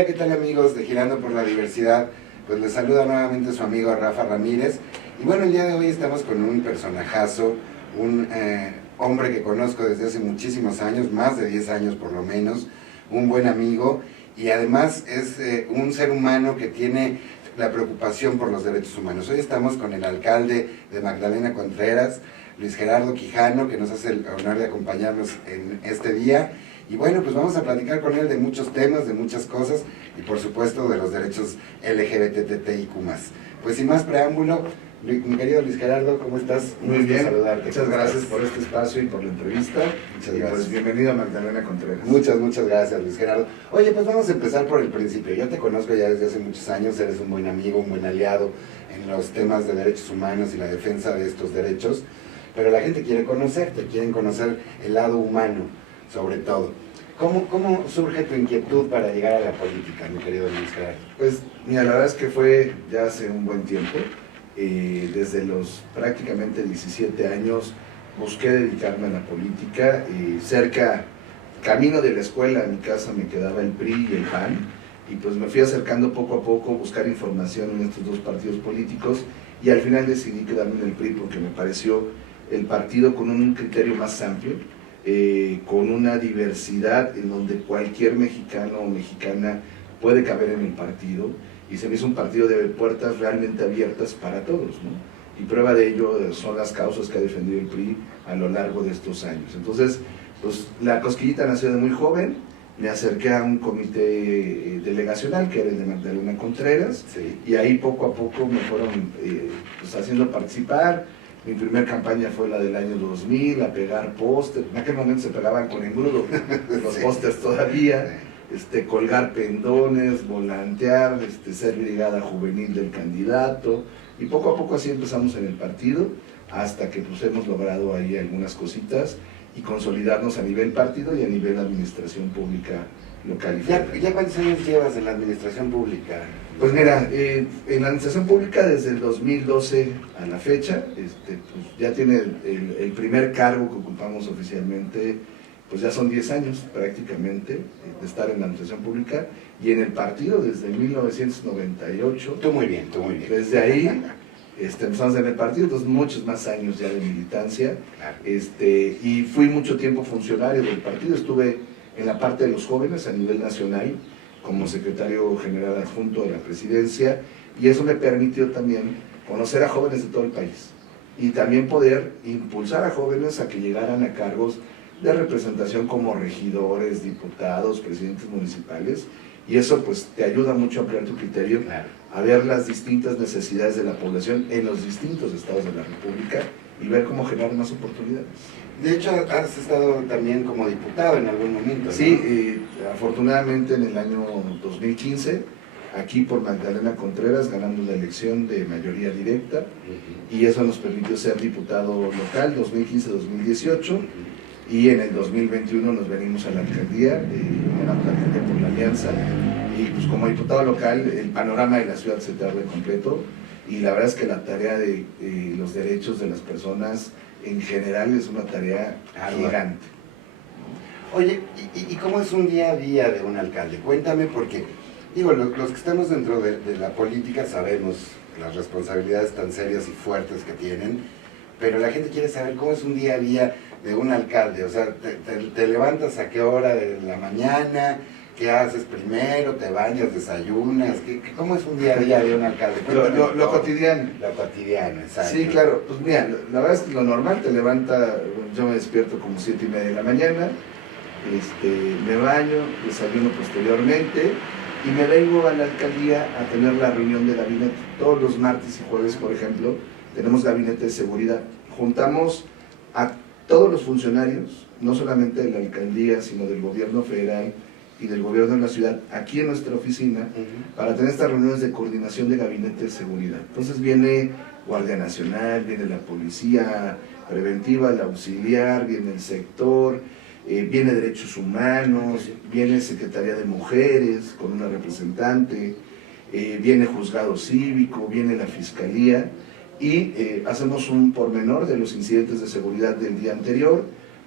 Hola, ¿qué tal amigos de Girando por la Diversidad? Pues les saluda nuevamente su amigo Rafa Ramírez. Y bueno, el día de hoy estamos con un personajazo, un hombre que conozco desde hace muchísimos años, más de 10 años por lo menos, un buen amigo y además es un ser humano que tiene la preocupación por los derechos humanos. Hoy estamos con el alcalde de Magdalena Contreras, Luis Gerardo Quijano, que nos hace el honor de acompañarnos en este día. Y bueno, pues vamos a platicar con él de muchos temas, de muchas cosas y por supuesto de los derechos LGBTIQ+. Pues sin más preámbulo, mi querido Luis Gerardo, ¿cómo estás? Muy bien, saludarte. muchas gracias por este espacio y por la entrevista. Muchas y gracias. Pues bienvenido a Magdalena Contreras. Muchas gracias, Luis Gerardo. Oye, pues vamos a empezar por el principio. Yo te conozco ya desde hace muchos años, eres un buen amigo, un buen aliado en los temas de derechos humanos y la defensa de estos derechos, pero la gente quiere conocerte, quieren conocer el lado humano, sobre todo. ¿Cómo surge tu inquietud para llegar a la política, mi querido Luis Gerardo? Pues mira, la verdad es que fue ya hace un buen tiempo. Desde los prácticamente 17 años busqué dedicarme a la política. Camino de la escuela a mi casa me quedaba el PRI y el PAN, y pues me fui acercando poco a poco a buscar información en estos dos partidos políticos, y al final decidí quedarme en el PRI porque me pareció el partido con un criterio más amplio, con una diversidad en donde cualquier mexicano o mexicana puede caber en el partido, y se me hizo un partido de puertas realmente abiertas para todos, ¿no? Y prueba de ello son las causas que ha defendido el PRI a lo largo de estos años. Entonces, pues la cosquillita nació de muy joven, me acerqué a un comité delegacional que era el de Magdalena Contreras, Sí. y ahí poco a poco me fueron pues haciendo participar. Mi primera campaña fue la del año 2000, a pegar póster. En aquel momento se pegaban con engrudo los Sí. pósters todavía, colgar pendones, volantear, ser brigada juvenil del candidato, y poco a poco así empezamos en el partido, hasta que pues hemos logrado ahí algunas cositas y consolidarnos a nivel partido y a nivel administración pública local y federal. ¿Ya cuántos años llevas en la administración pública? Pues mira, en la administración pública desde el 2012 a la fecha, pues ya tiene el primer cargo que ocupamos oficialmente, pues ya son 10 años prácticamente de estar en la administración pública, y en el partido desde 1998. Tú muy bien. Desde ahí empezamos en el partido, entonces muchos más años ya de militancia, Claro. Y fui mucho tiempo funcionario del partido. Estuve en la parte de los jóvenes a nivel nacional como secretario general adjunto de la presidencia, y eso me permitió también conocer a jóvenes de todo el país y también poder impulsar a jóvenes a que llegaran a cargos de representación como regidores, diputados, presidentes municipales, y eso pues te ayuda mucho a ampliar tu criterio, Claro. a ver las distintas necesidades de la población en los distintos estados de la República y ver cómo generar más oportunidades. De hecho, has estado también como diputado en algún momento, ¿no? Sí, afortunadamente en el año 2015, aquí por Magdalena Contreras, ganamos la elección de mayoría directa, y eso nos permitió ser diputado local 2015-2018, y en el 2021 nos venimos a la alcaldía, ganamos la alcaldía por la alianza, y pues como diputado local el panorama de la ciudad se te abre completo, y la verdad es que la tarea de los derechos de las personas en general es una tarea gigante. Oye, ¿y cómo es un día a día de un alcalde? Cuéntame, porque, digo, los que estamos dentro de la política sabemos las responsabilidades tan serias y fuertes que tienen, pero la gente quiere saber cómo es un día a día de un alcalde. O sea, ¿te levantas a qué hora de la mañana? ¿Qué haces primero? ¿Te bañas, desayunas? ¿Cómo es un día a día de un alcalde? Lo cotidiano. Lo cotidiano, exacto. Sí, claro. Pues mira, la verdad es que lo normal te levanta, yo me despierto como 7:30 de la mañana, me baño, desayuno posteriormente, y me vengo a la alcaldía a tener la reunión de gabinete. Todos los martes y jueves, por ejemplo, tenemos gabinete de seguridad. Juntamos a todos los funcionarios, no solamente de la alcaldía, sino del gobierno federal y del gobierno de la ciudad, aquí en nuestra oficina, para tener estas reuniones de coordinación de gabinete de seguridad. Entonces viene Guardia Nacional, viene la Policía Preventiva, la Auxiliar, viene el sector, viene Derechos Humanos, viene Secretaría de Mujeres con una representante, viene Juzgado Cívico, viene la Fiscalía, y hacemos un pormenor de los incidentes de seguridad del día anterior,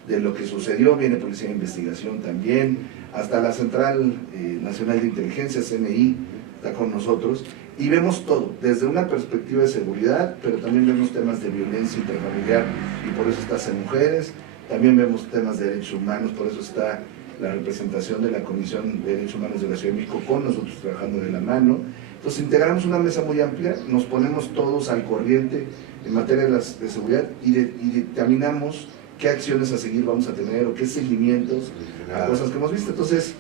de lo que sucedió. Viene Policía de Investigación también, hasta la Central Nacional de Inteligencia, CNI, está con nosotros, y vemos todo, desde una perspectiva de seguridad, pero también vemos temas de violencia intrafamiliar, y por eso está CEMujeres, también vemos temas de derechos humanos, por eso está la representación de la Comisión de Derechos Humanos de la Ciudad de México con nosotros trabajando de la mano. Entonces integramos una mesa muy amplia, nos ponemos todos al corriente en materia de seguridad y determinamos qué acciones a seguir vamos a tener o qué seguimientos a cosas que hemos visto. Entonces,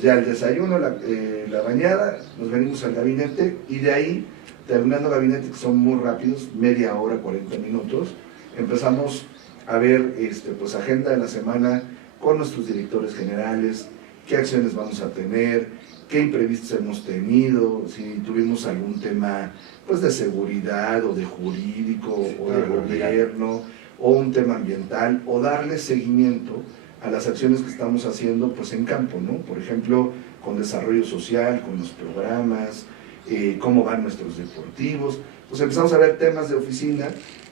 ya el desayuno, la bañada, nos venimos al gabinete y de ahí, terminando el gabinete, que son muy rápidos, media hora, 40 minutos, empezamos a ver pues, agenda de la semana con nuestros directores generales, qué acciones vamos a tener, qué imprevistos hemos tenido, si tuvimos algún tema pues, de seguridad o de jurídico o de gobierno o un tema ambiental, o darle seguimiento a las acciones que estamos haciendo pues, en campo, ¿no? Por ejemplo, con desarrollo social, con los programas, cómo van nuestros deportivos. Pues empezamos a ver temas de oficina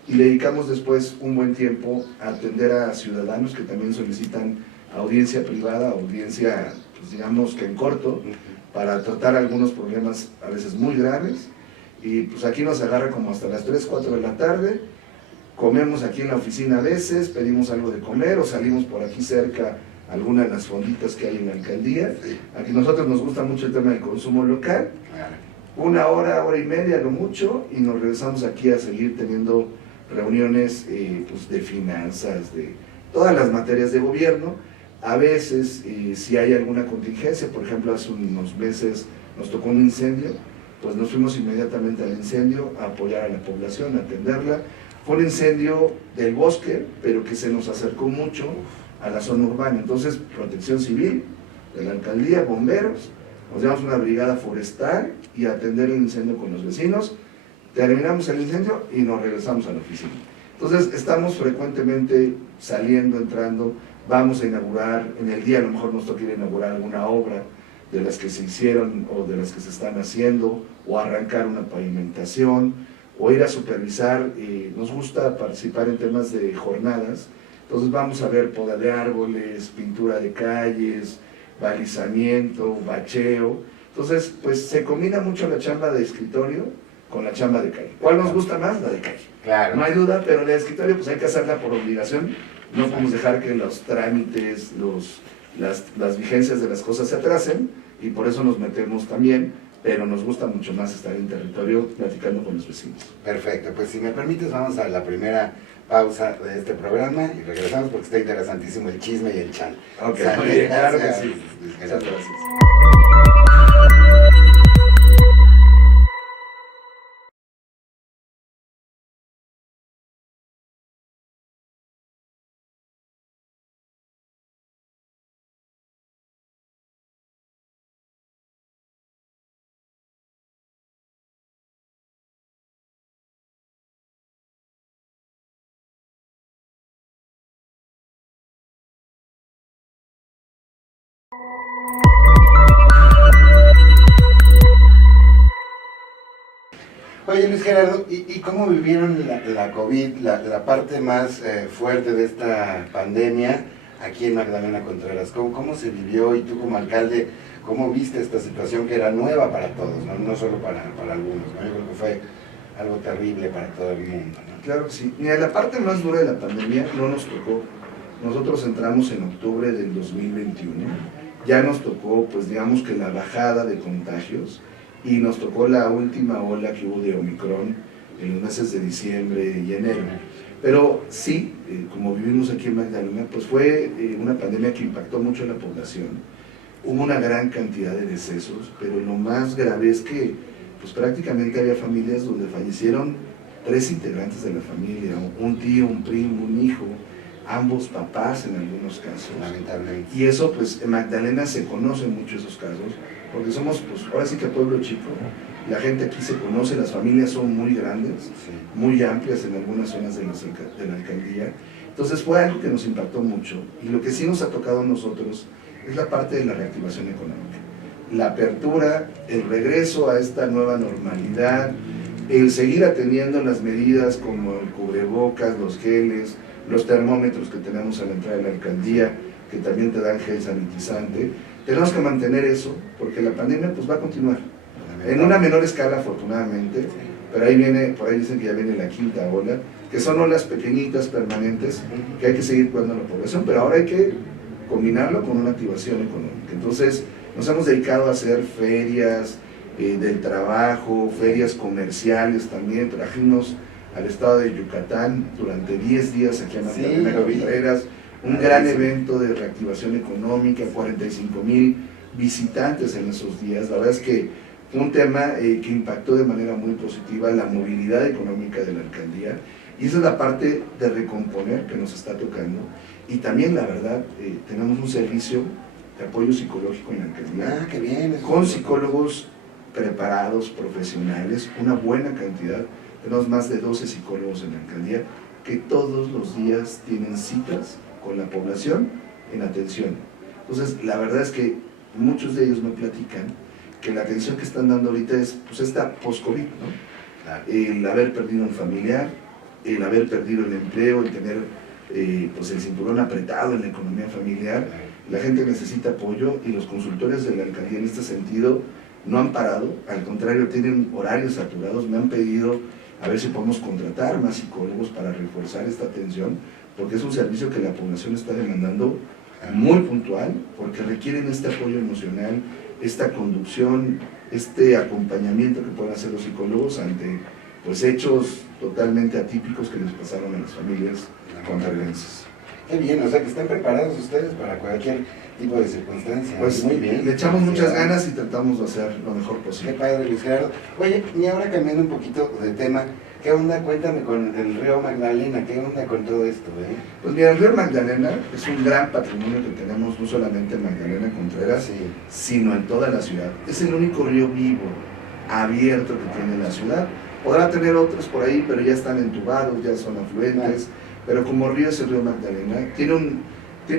y le dedicamos después un buen tiempo a atender a ciudadanos que también solicitan audiencia privada, audiencia, pues digamos que en corto, para tratar algunos problemas a veces muy graves, y pues aquí nos agarra como hasta las 3, 4 de la tarde, comemos aquí en la oficina a veces, pedimos algo de comer o salimos por aquí cerca a alguna de las fonditas que hay en la alcaldía. Aquí nosotros nos gusta mucho el tema del consumo local, 1 hora, hora y media lo mucho, y nos regresamos aquí a seguir teniendo reuniones pues de finanzas, de todas las materias de gobierno. A veces, si hay alguna contingencia, por ejemplo, hace unos meses nos tocó un incendio, pues nos fuimos inmediatamente al incendio a apoyar a la población, a atenderla. Fue un incendio del bosque, pero que se nos acercó mucho a la zona urbana. Entonces, Protección Civil de la alcaldía, bomberos, nos llevamos una brigada forestal y a atender el incendio con los vecinos. Terminamos el incendio y nos regresamos a la oficina. Entonces, estamos frecuentemente saliendo, entrando, vamos a inaugurar, en el día a lo mejor nos toca ir a inaugurar alguna obra de las que se hicieron o de las que se están haciendo, o arrancar una pavimentación, o ir a supervisar. Nos gusta participar en temas de jornadas, entonces vamos a ver poda de árboles, pintura de calles, balizamiento, bacheo. Entonces, pues se combina mucho la chamba de escritorio con la chamba de calle. ¿Cuál nos gusta más? La de calle. Claro. No hay duda, pero la de escritorio pues hay que hacerla por obligación. No podemos dejar que los trámites, las vigencias de las cosas se atrasen, y por eso nos metemos también, pero nos gusta mucho más estar en territorio platicando con los vecinos. Perfecto, pues si me permites vamos a la primera pausa de este programa y regresamos porque está interesantísimo el chisme y el chal. Ok, muy bien, claro que sí. Muchas Muchas gracias. gracias. Oye Luis Gerardo, ¿y cómo vivieron la COVID, la parte más fuerte de esta pandemia aquí en Magdalena Contreras? ¿Cómo se vivió, y tú como alcalde, cómo viste esta situación que era nueva para todos, no solo para algunos, ¿no? Yo creo que fue algo terrible para todo el mundo, ¿no? Claro que sí. Mira, la parte más dura de la pandemia no nos tocó. Nosotros entramos en octubre del 2021, ya nos tocó, pues digamos que la bajada de contagios, y nos tocó la última ola que hubo de Omicron en los meses de diciembre y enero. Pero sí, como vivimos aquí en Magdalena, pues fue una pandemia que impactó mucho a la población. Hubo una gran cantidad de decesos, pero lo más grave es que pues prácticamente había familias donde fallecieron 3 integrantes de la familia, un tío, un primo, un hijo, ambos papás en algunos casos. Lamentablemente. Y eso, pues en Magdalena se conocen mucho esos casos, porque somos, pues ahora sí que pueblo chico, la gente aquí se conoce, las familias son muy grandes, Sí. muy amplias en algunas zonas de la alcaldía. Entonces fue algo que nos impactó mucho, y lo que sí nos ha tocado a nosotros es la parte de la reactivación económica. La apertura, el regreso a esta nueva normalidad, el seguir atendiendo las medidas como el cubrebocas, los geles, los termómetros que tenemos a la entrada de la alcaldía, que también te dan gel sanitizante. Tenemos que mantener eso, porque la pandemia pues va a continuar. En una menor escala, afortunadamente, pero ahí viene, por ahí dicen que ya viene la quinta ola, que son olas pequeñitas, permanentes, que hay que seguir cuidando a la población, pero ahora hay que combinarlo con una activación económica. Entonces, nos hemos dedicado a hacer ferias del trabajo, ferias comerciales también. Trajimos al estado de Yucatán durante 10 días aquí en Magdalena Contreras, un gran evento de reactivación económica, 45,000 visitantes en esos días. La verdad es que fue un tema que impactó de manera muy positiva la movilidad económica de la alcaldía, y esa es la parte de recomponer que nos está tocando. Y también, la verdad, tenemos un servicio de apoyo psicológico en la alcaldía, qué bien, con psicólogos preparados, profesionales, una buena cantidad. Tenemos más de 12 psicólogos en la alcaldía que todos los días tienen citas con la población en atención. Entonces, la verdad es que muchos de ellos me platican que la atención que están dando ahorita es pues esta post-COVID, ¿no? Claro. El haber perdido un familiar, el haber perdido el empleo, el tener pues el cinturón apretado en la economía familiar. La gente necesita apoyo, y los consultores de la alcaldía en este sentido no han parado, al contrario, tienen horarios saturados. Me han pedido a ver si podemos contratar más psicólogos para reforzar esta atención, porque es un servicio que la población está demandando muy puntual, porque requieren este apoyo emocional, esta conducción, este acompañamiento que pueden hacer los psicólogos ante pues hechos totalmente atípicos que les pasaron a las familias contarlenses. Qué bien, o sea que están preparados ustedes para cualquier tipo de circunstancia. Pues muy bien. Le echamos muchas ganas y tratamos de hacer lo mejor posible. Qué padre, Luis Gerardo. Oye, y ahora cambiando un poquito de tema, ¿qué onda? Cuéntame con el río Magdalena, ¿qué onda con todo esto? Pues mira, el río Magdalena es un gran patrimonio que tenemos no solamente en Magdalena Contreras, sino en toda la ciudad. Es el único río vivo, abierto que tiene la ciudad. Podrá tener otros por ahí, pero ya están entubados, ya son afluentes. Pero como río es el río Magdalena, tiene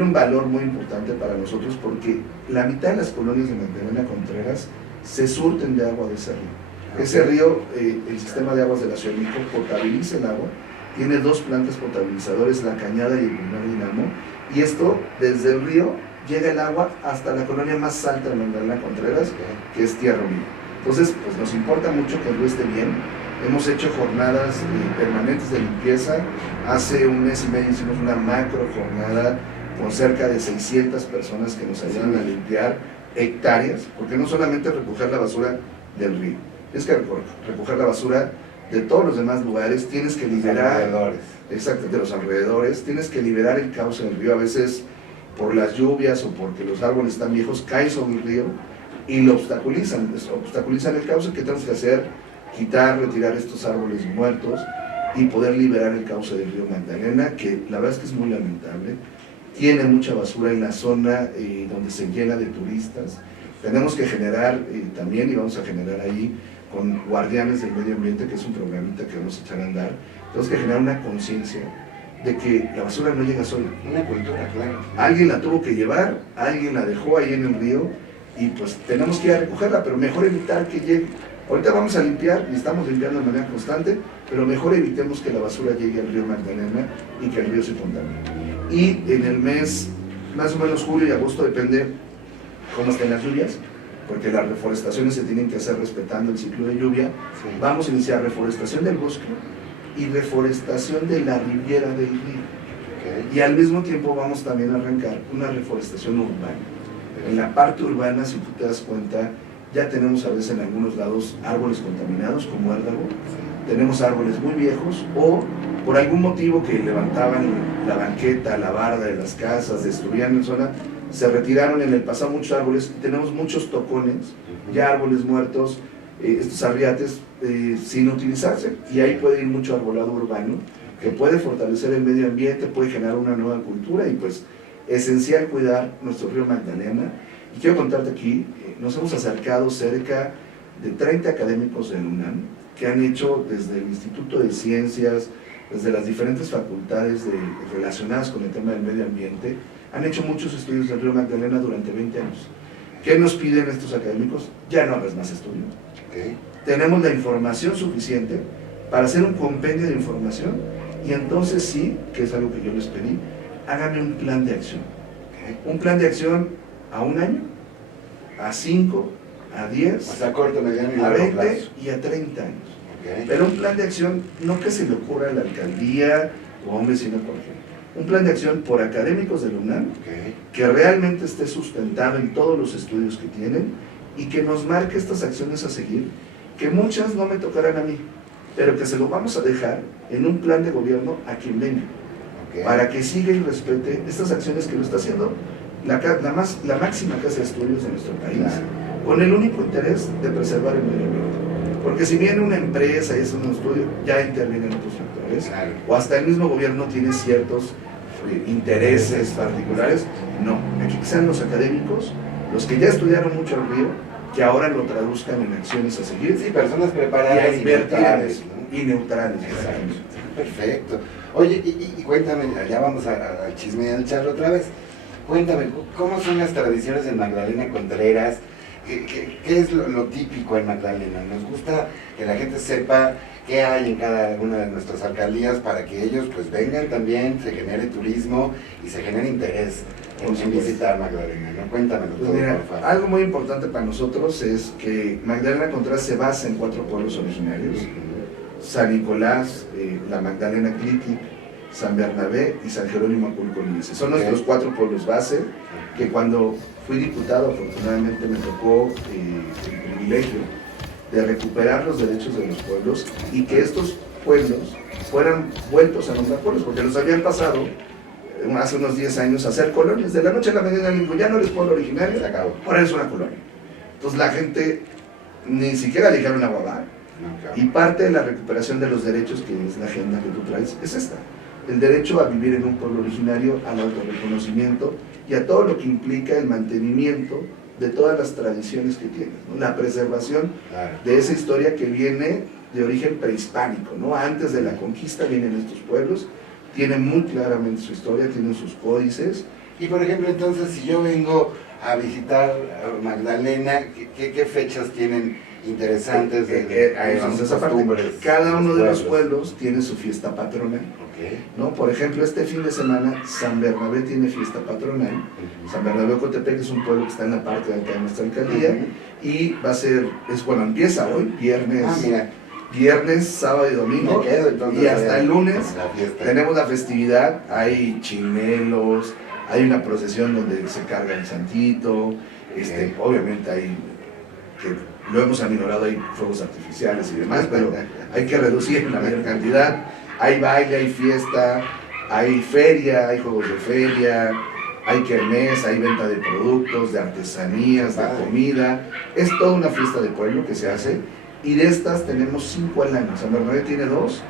un valor muy importante para nosotros, porque la mitad de las colonias de Magdalena Contreras se surten de agua de ese río. Ese río, el sistema de aguas de la Ciudad de México potabiliza el agua, tiene 2 plantas potabilizadoras, la Cañada y el primer Dinamo, y esto, desde el río, llega el agua hasta la colonia más alta de Magdalena Contreras, que es Tierra Unida. Entonces, pues nos importa mucho que el río esté bien. Hemos hecho jornadas permanentes de limpieza. Hace un mes y medio hicimos una macro jornada con cerca de 600 personas que nos ayudan a limpiar hectáreas, porque no solamente recoger la basura del río, tienes que recoger la basura de todos los demás lugares, tienes que liberar, exacto, de los alrededores, tienes que liberar el cauce del río. A veces por las lluvias o porque los árboles están viejos, caen sobre el río y lo obstaculizan el cauce. ¿Qué tenemos que hacer? Quitar, retirar estos árboles muertos y poder liberar el cauce del río Magdalena, que la verdad es que es muy lamentable. Tiene mucha basura en la zona donde se llena de turistas. Tenemos que generar también, y vamos a generar ahí con Guardianes del Medio Ambiente, que es un programita que vamos a echar a andar, tenemos que generar una conciencia de que la basura no llega sola. Una cultura, claro. Alguien la tuvo que llevar, alguien la dejó ahí en el río, y pues tenemos que ir a recogerla, pero mejor evitar que llegue. Ahorita vamos a limpiar, y estamos limpiando de manera constante, pero mejor evitemos que la basura llegue al río Magdalena y que el río se contamine. Y en el mes, más o menos julio y agosto, depende cómo estén las lluvias, porque las reforestaciones se tienen que hacer respetando el ciclo de lluvia. Vamos a iniciar reforestación del bosque y reforestación de la ribera del río. Y al mismo tiempo vamos también a arrancar una reforestación urbana. En la parte urbana, si tú te das cuenta, ya tenemos a veces en algunos lados árboles contaminados como Érdago, tenemos árboles muy viejos, o por algún motivo que levantaban la banqueta, la barda de las casas, destruían la zona, se retiraron en el pasado muchos árboles. Tenemos muchos tocones, ya árboles muertos, estos arriates sin utilizarse, y ahí puede ir mucho arbolado urbano que puede fortalecer el medio ambiente, puede generar una nueva cultura, y pues esencial cuidar nuestro río Magdalena. Y quiero contarte aquí, nos hemos acercado cerca de 30 académicos del UNAM que han hecho desde el Instituto de Ciencias, desde las diferentes facultades relacionadas con el tema del medio ambiente, han hecho muchos estudios del río Magdalena durante 20 años. ¿Qué nos piden estos académicos? Ya no hagas más estudios. Tenemos la información suficiente para hacer un compendio de información, y entonces sí, que es algo que yo les pedí, háganme un plan de acción. Un plan de acción a 1 año, a 5, a 10, O sea, corto, mediano y a largo 20 plazo. y a 30 años. Ok. Pero un plan de acción no que se le ocurra a la alcaldía o a un vecino cualquiera. Un plan de acción por académicos del UNAM Ok. que realmente esté sustentado en todos los estudios que tienen y que nos marque estas acciones a seguir, que muchas no me tocarán a mí, pero que se lo vamos a dejar en un plan de gobierno a quien venga, Ok. para que siga y respete estas acciones que lo está haciendo la máxima casa de estudios de nuestro país, Claro. con el único interés de preservar el medio ambiente. Porque si viene una empresa y es un estudio, ya intervienen otros factores, Claro. o hasta el mismo gobierno tiene ciertos intereses particulares. No, aquí que sean los académicos, los que ya estudiaron mucho el río, que ahora lo traduzcan en acciones a seguir Sí, personas y preparadas a invertir en neutrales, eso, ¿no? y neutrales. Exacto. Perfecto. Oye, y cuéntame, ya vamos al chisme del charro otra vez. Cuéntame, ¿cómo son las tradiciones en Magdalena Contreras? ¿Qué es lo típico en Magdalena? Nos gusta que la gente sepa qué hay en cada una de nuestras alcaldías para que ellos pues vengan también, se genere turismo y se genere interés en visitar Magdalena, ¿no? Cuéntamelo Pues todo, mira, por favor. algo muy importante para nosotros es que Magdalena Contreras se basa en 4 pueblos originarios: San Nicolás, la Magdalena Clitic, San Bernabé y San Jerónimo Aculco-Lince. Son nuestros 4 pueblos base, que cuando fui diputado afortunadamente me tocó el privilegio de recuperar los derechos de los pueblos y que estos pueblos fueran vueltos a nombrar pueblos, porque los habían pasado hace unos 10 años a ser colonias. De la noche a la mañana alguien dijo, ya no eres pueblo originario, Se acabó. ahora eres una colonia. Entonces la gente ni siquiera le dijeron agua va. No, claro. Y parte de la recuperación de los derechos, que es la agenda que tú traes, es esta: el derecho a vivir en un pueblo originario, al autorreconocimiento y a todo lo que implica el mantenimiento de todas las tradiciones que tienes, ¿no? La preservación Claro. de esa historia que viene de origen prehispánico, ¿no? Antes de la conquista vienen estos pueblos, tienen muy claramente su historia, tienen sus códices. Y por ejemplo, entonces, si yo vengo a visitar Magdalena, ¿qué fechas tienen interesantes Ahí vamos a esa parte. Cada uno de los pueblos tiene su fiesta patronal, ¿no? Por ejemplo, este fin de semana San Bernabé tiene fiesta patronal. San Bernabé Ocotepec es un pueblo que está en la parte alta de nuestra alcaldía y va a ser, bueno, empieza hoy, viernes, viernes, sábado y domingo, Me quedo, entonces, y hasta el lunes la fiesta. tenemos la festividad. Hay chinelos, hay una procesión donde se carga el santito, obviamente hay, que lo hemos aminorado, hay fuegos artificiales y demás, pero hay que reducir en la mayor cantidad. Hay baile, hay fiesta, hay feria, hay juegos de feria, hay kermés, hay venta de productos, de artesanías, de comida. Es toda una fiesta de pueblo que se hace, y de estas tenemos 5 al año. San Bernabé tiene 2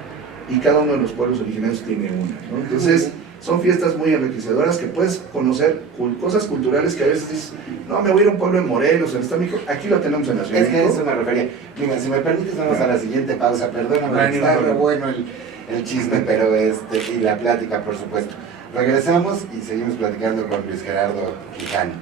y cada uno de los pueblos originarios tiene una, ¿no? Entonces son fiestas muy enriquecedoras que puedes conocer cosas culturales que a veces dices, no, me voy a ir a un pueblo en Morelos, en Estado de México. Aquí lo tenemos en la Ciudad Es de que a México. eso me refería. Mira, si me permites, vamos a la siguiente pausa. Perdóname, No hay ningún está re problema. bueno el chisme, pero y la plática, por supuesto. Regresamos y seguimos platicando con Luis Gerardo Quijano.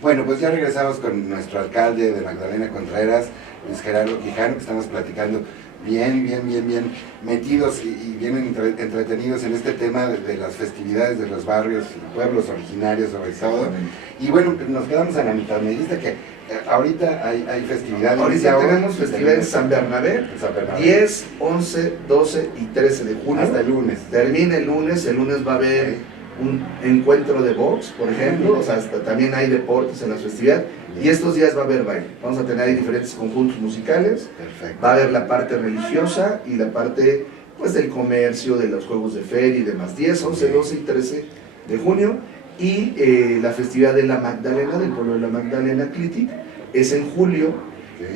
Bueno, pues ya regresamos con nuestro alcalde de Magdalena Contreras, Luis Gerardo Quijano, que estamos platicando bien metidos y bien entretenidos en este tema de las festividades de los barrios y pueblos originarios sobre todo. Y bueno, nos quedamos a la mitad. Me dijiste que ahorita hay festividades. Ahorita tenemos festividad en San Bernabé, 10, 11, 12 y 13 de junio. Hasta el lunes. Termina el lunes va a haber un encuentro de box, por ejemplo, o sea, también hay deportes en la festividad, y estos días va a haber baile. Vamos a tener ahí diferentes conjuntos musicales. Perfecto. Va a haber la parte religiosa y la parte, pues, del comercio, de los juegos de feria y demás. 10, 11, 12 y 13 de junio. Y la festividad de la Magdalena, del pueblo de la Magdalena Clitic, es en julio.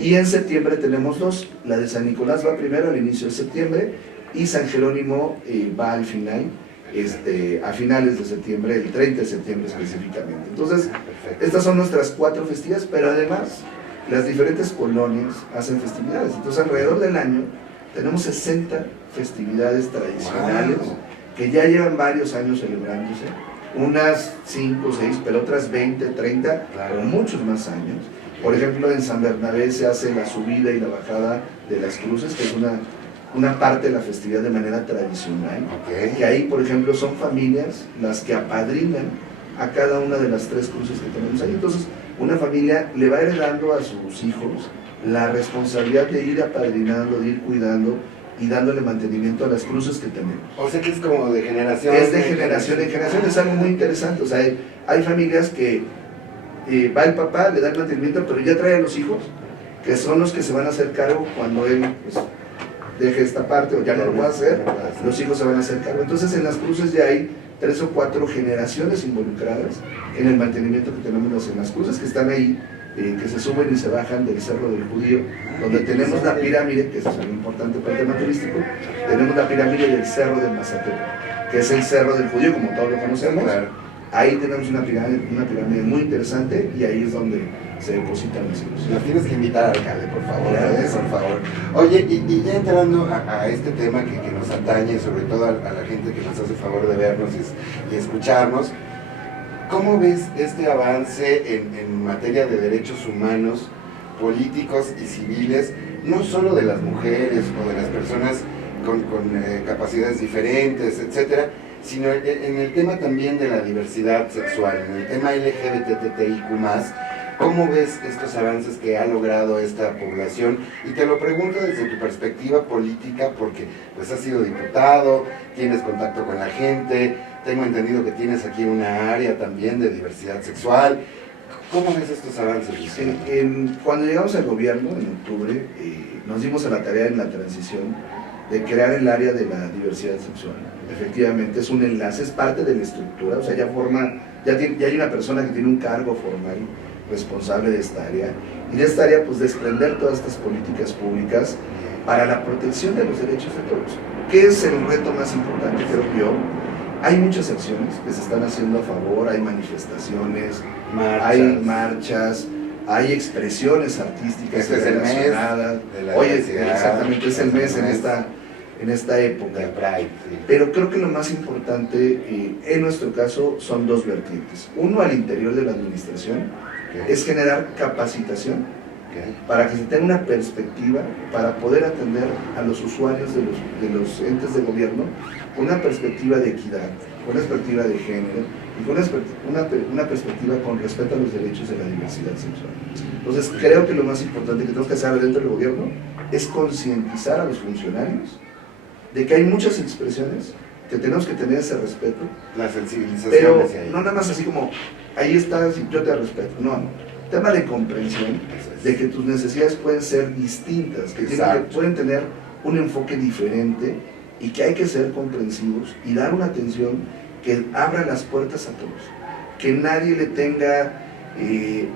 Y en septiembre tenemos 2. La de San Nicolás va primero al inicio de septiembre y San Jerónimo va al final, a finales de septiembre, el 30 de septiembre específicamente. Entonces, estas son nuestras 4 festividades, pero además las diferentes colonias hacen festividades. Entonces, alrededor del año tenemos 60 festividades tradicionales que ya llevan varios años celebrándose, unas 5 o 6, pero otras 20, 30 o muchos más años. Por ejemplo, en San Bernabé se hace la subida y la bajada de las cruces, que es una parte de la festividad de manera tradicional, que ahí, por ejemplo, son familias las que apadrinan a cada una de las 3 cruces que tenemos ahí. Entonces, una familia le va heredando a sus hijos la responsabilidad de ir apadrinando, de ir cuidando y dándole mantenimiento a las cruces que tenemos. O sea que es como de generación. Es de generación en generación, es algo muy interesante. O sea, hay familias que va el papá, le da el mantenimiento, pero ya trae a los hijos, que son los que se van a hacer cargo cuando él pues, deje esta parte o ya no lo va a hacer, los hijos se van a hacer cargo. Entonces en las cruces ya hay 3 o 4 generaciones involucradas en el mantenimiento que tenemos en las cruces que están ahí, que se suben y se bajan del Cerro del Judío, donde tenemos la pirámide, que eso es muy importante para el tema turístico, tenemos la pirámide del Cerro del Mazatec, que es el Cerro del Judío, como todos lo conocemos. Claro. Ahí tenemos una pirámide muy interesante y ahí es donde se depositan los hijos. Nos tienes que invitar, alcalde, por favor, por favor. Oye, y ya entrando a este tema que nos atañe, sobre todo a la gente que nos hace favor de vernos y escucharnos, ¿cómo ves este avance en materia de derechos humanos, políticos y civiles, no solo de las mujeres o de las personas con capacidades diferentes, etcétera, sino en el tema también de la diversidad sexual, en el tema LGBTIQ+, ¿cómo ves estos avances que ha logrado esta población? Y te lo pregunto desde tu perspectiva política, porque pues has sido diputado, tienes contacto con la gente, tengo entendido que tienes aquí una área también de diversidad sexual. ¿Cómo ves estos avances? Cuando llegamos al gobierno, en octubre, nos dimos a la tarea en la transición de crear el área de la diversidad sexual. Efectivamente, es un enlace, es parte de la estructura, o sea, ya hay una persona que tiene un cargo formal responsable de esta área, y de esta área, pues, desprender todas estas políticas públicas para la protección de los derechos de todos. ¿Qué es el reto más importante, creo yo? Hay muchas acciones que se están haciendo a favor, hay manifestaciones, hay marchas, hay expresiones artísticas relacionadas. Oye, exactamente, es el mes en esta época. Pride, sí. Pero creo que lo más importante, en nuestro caso, son 2 vertientes. Uno, al interior de la administración, es generar capacitación para que se tenga una perspectiva para poder atender a los usuarios de los entes de gobierno con una perspectiva de equidad, con una perspectiva de género y con una perspectiva con respeto a los derechos de la diversidad sexual. Entonces, creo que lo más importante que tenemos que hacer dentro del gobierno es concientizar a los funcionarios de que hay muchas expresiones que tenemos que tener ese respeto. La sensibilización. Pero no nada más así como, ahí estás y yo te respeto. No, tema de comprensión de que tus necesidades pueden ser distintas, que pueden tener un enfoque diferente y que hay que ser comprensivos y dar una atención que abra las puertas a todos. Que nadie le tenga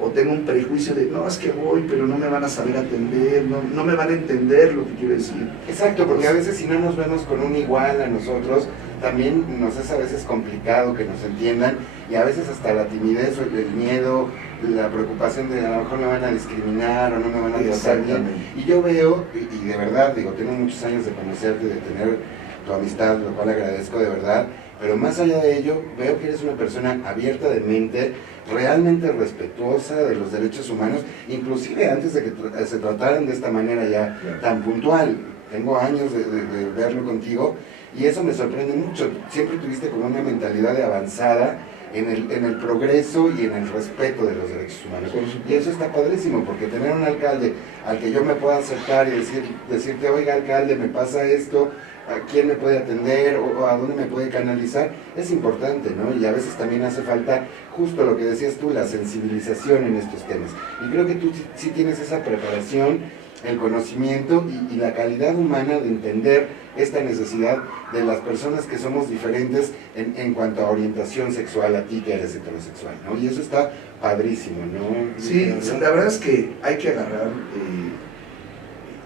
o tenga un prejuicio de, no, es que voy, pero no me van a saber atender, no me van a entender lo que quiero decir. Exacto, porque a veces si no nos vemos con un igual a nosotros, también nos es a veces complicado que nos entiendan, y a veces hasta la timidez o el miedo, la preocupación de a lo mejor me van a discriminar o no me van a tratar bien. Y yo veo, y de verdad, digo, tengo muchos años de conocerte, de tener tu amistad, lo cual agradezco de verdad, pero más allá de ello, veo que eres una persona abierta de mente, realmente respetuosa de los derechos humanos, inclusive antes de que se trataran de esta manera ya tan puntual. Tengo años de verlo contigo y eso me sorprende mucho. Siempre tuviste como una mentalidad de avanzada en el progreso y en el respeto de los derechos humanos. Y eso está padrísimo, porque tener un alcalde al que yo me pueda acercar y decirte, oiga alcalde, me pasa esto, ¿a quién me puede atender o a dónde me puede canalizar? Es importante, ¿no? Y a veces también hace falta justo lo que decías tú, la sensibilización en estos temas. Y creo que tú sí tienes esa preparación, el conocimiento y la calidad humana de entender esta necesidad de las personas que somos diferentes en cuanto a orientación sexual, a ti que eres heterosexual, ¿no? Y eso está padrísimo, ¿no? Sí, la verdad es que hay que agarrar,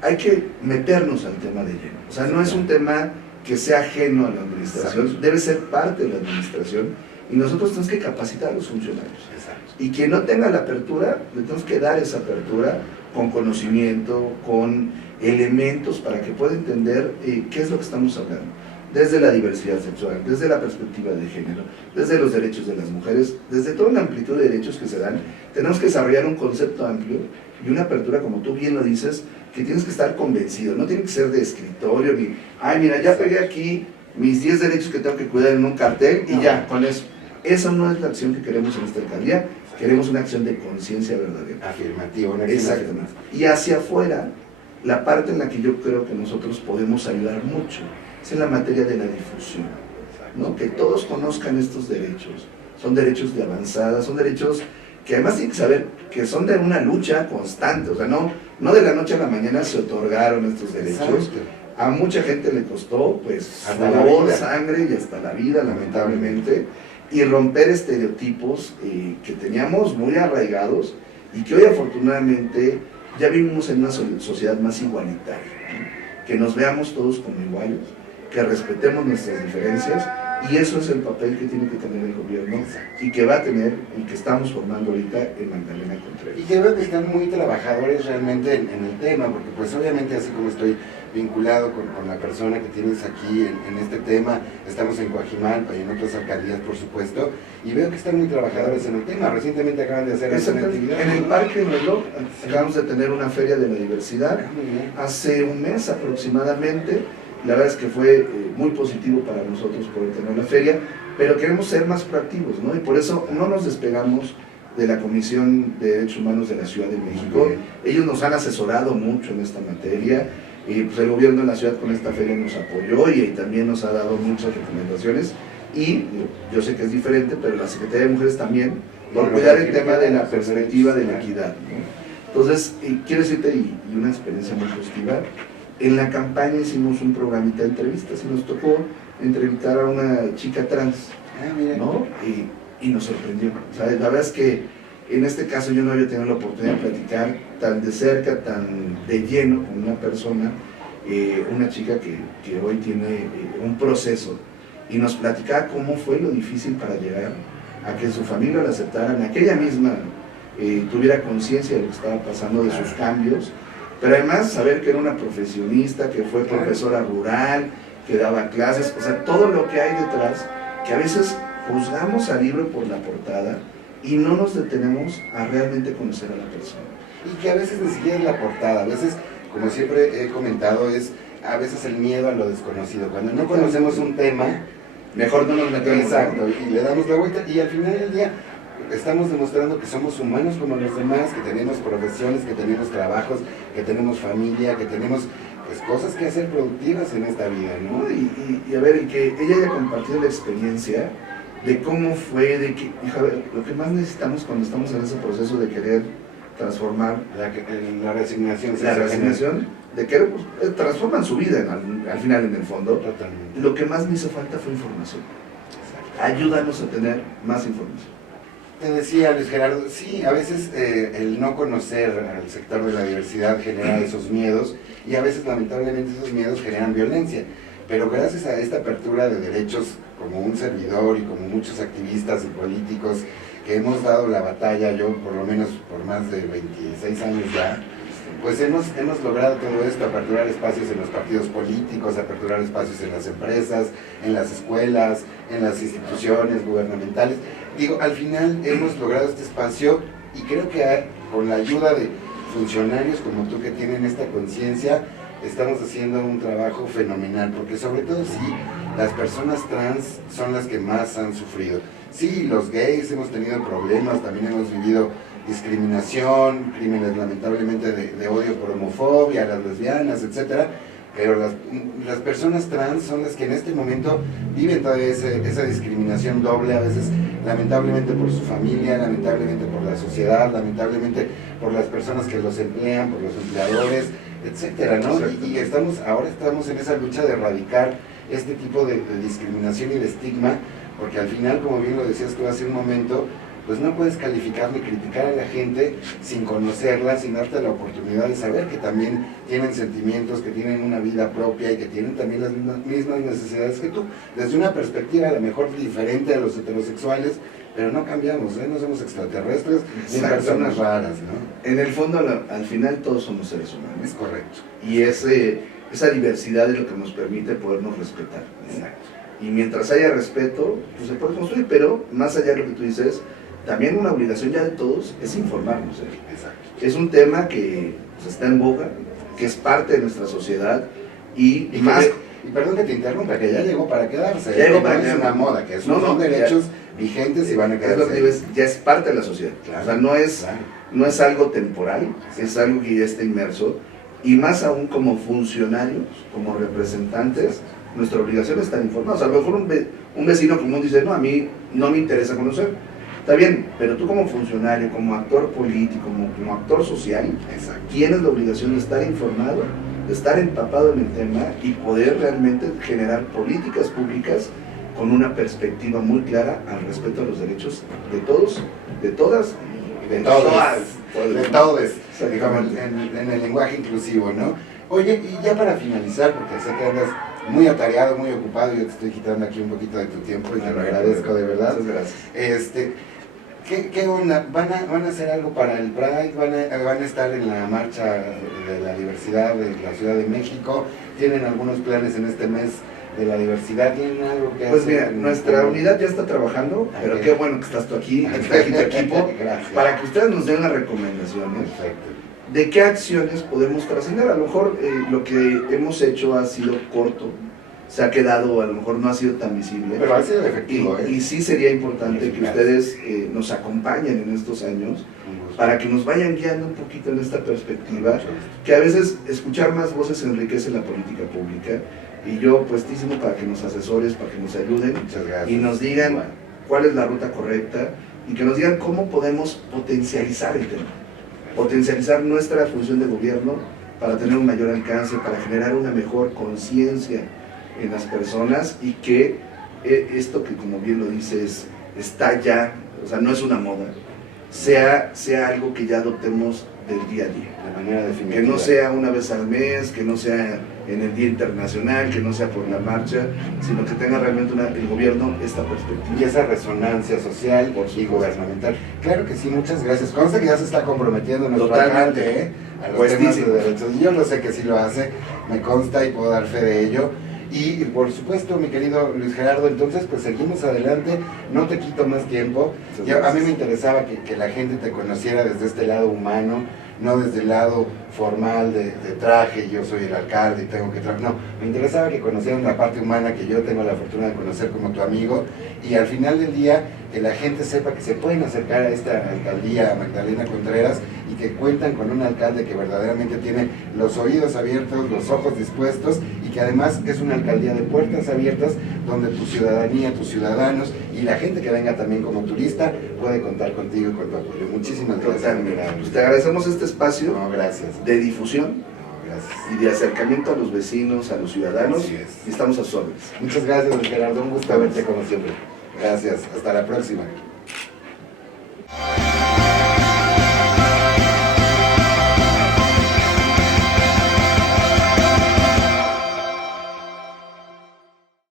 hay que meternos al tema de lleno. O sea, no es un tema que sea ajeno a la administración, exacto, debe ser parte de la administración y nosotros tenemos que capacitar a los funcionarios. Exacto. Y quien no tenga la apertura, le tenemos que dar esa apertura con conocimiento, con elementos para que pueda entender qué es lo que estamos hablando. desde la diversidad sexual, desde la perspectiva de género, desde los derechos de las mujeres, desde toda la amplitud de derechos que se dan. Tenemos que desarrollar un concepto amplio y una apertura, como tú bien lo dices, que tienes que estar convencido, no tiene que ser de escritorio, ni, ay, mira, ya pegué aquí mis 10 derechos que tengo que cuidar en un cartel y ya, con eso. Esa no es la acción que queremos en esta alcaldía, queremos una acción de conciencia verdadera. Afirmativa, una acción Exactamente. Y hacia afuera, la parte en la que yo creo que nosotros podemos ayudar mucho es en la materia de la difusión, ¿no? Que todos conozcan estos derechos, son derechos de avanzada, son derechos que además tienen que saber que son de una lucha constante, o sea, no de la noche a la mañana se otorgaron estos derechos. Exacto. A mucha gente le costó, pues, hasta la vida, sangre y hasta la vida, lamentablemente, y romper estereotipos que teníamos muy arraigados y que hoy afortunadamente ya vivimos en una sociedad más igualitaria, ¿no? Que nos veamos todos como iguales, que respetemos nuestras diferencias, y eso es el papel que tiene que tener el gobierno y que va a tener y que estamos formando ahorita en Magdalena Contreras. Y que veo que están muy trabajadores realmente en el tema, porque pues obviamente así como estoy vinculado con la persona que tienes aquí en este tema, estamos en Coajimalpa y en otras alcaldías por supuesto, y veo que están muy trabajadores en el tema. Recientemente acaban de hacer una actividad. En el Parque Reloj acabamos de tener una feria de la diversidad hace un mes aproximadamente. La verdad es que fue muy positivo para nosotros poder tener la feria, pero queremos ser más proactivos, ¿no? Y por eso no nos despegamos de la Comisión de Derechos Humanos de la Ciudad de México. Ellos nos han asesorado mucho en esta materia, y pues el gobierno de la ciudad con esta feria nos apoyó y también nos ha dado muchas recomendaciones, y yo sé que es diferente, pero la Secretaría de Mujeres también, por cuidar el tema de la perspectiva de la equidad, ¿no? Entonces, quiero decirte, y una experiencia muy positiva, en la campaña hicimos un programita de entrevistas y nos tocó entrevistar a una chica trans, ¿no? Y nos sorprendió. ¿Sabes? La verdad es que en este caso yo no había tenido la oportunidad de platicar tan de cerca, tan de lleno con una persona, una chica que hoy tiene un proceso, y nos platicaba cómo fue lo difícil para llegar a que su familia la aceptaran, a que ella misma tuviera conciencia de lo que estaba pasando, de sus cambios. Pero además saber que era una profesionista, que fue profesora rural, que daba clases, o sea, todo lo que hay detrás, que a veces juzgamos al libro por la portada y no nos detenemos a realmente conocer a la persona. Y que a veces ni siquiera es la portada, a veces, como siempre he comentado, es a veces el miedo a lo desconocido. Cuando no conocemos un tema, mejor no nos metemos. Exacto, y le damos la vuelta, y al final del día estamos demostrando que somos humanos como los demás, que tenemos profesiones, que tenemos trabajos, que tenemos familia, que tenemos pues cosas que hacer productivas en esta vida, ¿no? Y a ver, y que ella haya compartido la experiencia de cómo fue, de que, hija, a ver, lo que más necesitamos cuando estamos en ese proceso de querer transformar la resignación, de querer, pues, transforman su vida al final en el fondo. Totalmente. Lo que más me hizo falta fue información. Ayúdanos a tener más información. Te decía, Luis Gerardo, sí, a veces el no conocer al sector de la diversidad genera esos miedos, y a veces lamentablemente esos miedos generan violencia, pero gracias a esta apertura de derechos, como un servidor y como muchos activistas y políticos que hemos dado la batalla, yo por lo menos por más de 26 años ya, pues hemos logrado todo esto, aperturar espacios en los partidos políticos, aperturar espacios en las empresas, en las escuelas, en las instituciones gubernamentales. Digo, al final hemos logrado este espacio, y creo que con la ayuda de funcionarios como tú que tienen esta conciencia, estamos haciendo un trabajo fenomenal, porque sobre todo sí, las personas trans son las que más han sufrido. Sí, los gays hemos tenido problemas, también hemos vivido discriminación, crímenes lamentablemente de odio por homofobia, las lesbianas, etcétera, pero las personas trans son las que en este momento viven todavía esa discriminación doble, a veces lamentablemente por su familia, lamentablemente por la sociedad, lamentablemente por las personas que los emplean, por los empleadores, etcétera, ¿no? Y ahora estamos en esa lucha de erradicar este tipo de discriminación y de estigma, porque al final, como bien lo decías tú hace un momento, pues no puedes calificar ni criticar a la gente sin conocerla, sin darte la oportunidad de saber que también tienen sentimientos, que tienen una vida propia y que tienen también las mismas necesidades que tú, desde una perspectiva a lo mejor diferente a los heterosexuales, pero no cambiamos, no somos extraterrestres ni personas raras, ¿no? En el fondo, al final todos somos seres humanos. Es correcto. Y ese esa diversidad es lo que nos permite podernos respetar, ¿no? Y mientras haya respeto, pues se puede construir, pero más allá de lo que tú dices, también una obligación ya de todos es informarnos. Es un tema que pues, está en boga, que es parte de nuestra sociedad y más... Y perdón que te interrumpa, que ya llegó para quedarse. Ya llegó para quedarse. Es una moda, que son derechos vigentes y van a quedarse. Es lo que digo, ya es parte de la sociedad. Claro, o sea, no es algo temporal, es algo que ya está inmerso. Y más aún como funcionarios, como representantes, nuestra obligación es estar informados. A lo mejor un vecino común dice, no, a mí no me interesa conocer. Está bien, pero tú como funcionario, como actor político, como actor social, tienes la obligación de estar informado, de estar empapado en el tema y poder realmente generar políticas públicas con una perspectiva muy clara al respeto a los derechos de todos, de todas, de todos, digamos, en el lenguaje inclusivo, ¿no? Oye, y ya para finalizar, porque sé que andas muy atareado, muy ocupado, yo te estoy quitando aquí un poquito de tu tiempo y te lo agradezco de verdad. Muchas gracias. ¿Qué onda? ¿Van a hacer algo para el Pride? ¿Van a estar en la marcha de la diversidad de la Ciudad de México? ¿Tienen algunos planes en este mes de la diversidad? ¿Tienen algo que pues hacer? Pues mira, nuestra unidad ya está trabajando, pero qué bueno que estás tú aquí, está aquí tu equipo, para que ustedes nos den las recomendaciones. Perfecto. ¿De qué acciones podemos trascender? A lo mejor lo que hemos hecho ha sido corto, se ha quedado, a lo mejor no ha sido tan visible. Pero ha sido efectivo. Y sí sería importante que ustedes nos acompañen en estos años para que nos vayan guiando un poquito en esta perspectiva, que a veces escuchar más voces enriquece la política pública. Y yo puestísimo para que nos asesores, para que nos ayuden y nos digan cuál es la ruta correcta y que nos digan cómo podemos potencializar el tema. Potencializar nuestra función de gobierno para tener un mayor alcance, para generar una mejor conciencia en las personas y que esto que como bien lo dices está ya, o sea, no es una moda, sea algo que ya adoptemos del día a día. De manera definitiva. Que no sea una vez al mes, que no sea en el Día Internacional, que no sea por la marcha, sino que tenga realmente el gobierno esta perspectiva. Y esa resonancia social y gubernamental. Claro que sí, muchas gracias. Consta que ya se está comprometiendo nuestro alcalde a los temas de derechos. Y yo lo sé que sí lo hace, me consta y puedo dar fe de ello. Y por supuesto, mi querido Luis Gerardo, entonces pues seguimos adelante, no te quito más tiempo. A mí me interesaba que la gente te conociera desde este lado humano, no desde el lado formal de traje, yo soy el alcalde y tengo que trabajar. No, me interesaba que conocieran la parte humana que yo tengo la fortuna de conocer como tu amigo, y al final del día que la gente sepa que se pueden acercar a esta alcaldía Magdalena Contreras y que cuentan con un alcalde que verdaderamente tiene los oídos abiertos, los ojos dispuestos, y que además es una alcaldía de puertas abiertas donde tu ciudadanía, tus ciudadanos y la gente que venga también como turista puede contar contigo y con tu apoyo. Muchísimas gracias. Pues te agradecemos este espacio gracias. de difusión y de acercamiento a los vecinos, a los ciudadanos, y estamos a sus órdenes. Muchas gracias, Gerardo, un gusto verte como siempre. Gracias, hasta la próxima.